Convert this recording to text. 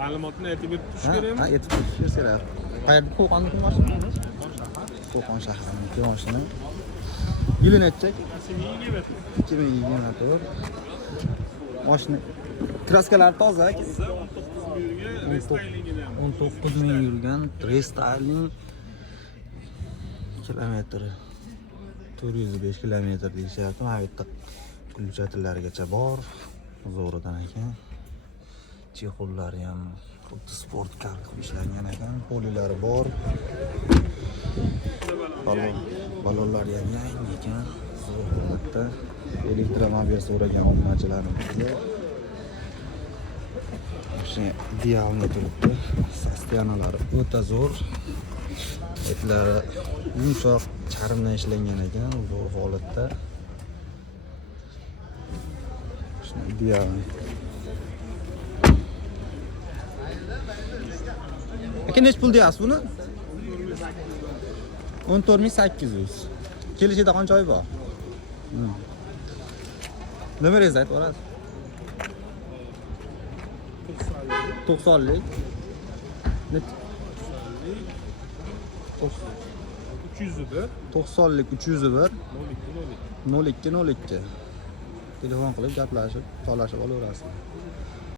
Ma'lumotni aytib o'tish kerakmi? Ha, aytib o'tish kerak. Qayerda Qo'qonniki mashina? Qo'qon shahriniki mashina. Yili necha? 2024. Mashina kraskalari toza. 19 ming yurgan restyling kilometri 405 kilometr deyishyapti. Mana bu yerda gulchatlargacha bor. Zo'ridan ekan. Chexollari ham xuddi sport kar qilib ishlangan ekan. Polilari bor. Ballonlari ham yangi ekan. Zo'r holatda. Elektromobil so'ragan obunachilarimizga. Mashina idealni turibdi. Sostiyanalari o'ta zo'r. Etlari yumshoq charmdan ishlangan ekan, zo'r holatda. Mashina idealni. Aka nech pul deyapsiz buni? 14800. Kelishida qancha oy bor? Nomeringizni aytib o'rasiz. 90lik. 301 90lik 301 02 02 02. Telefon qilib gaplashib, tolashib olaverasizlar.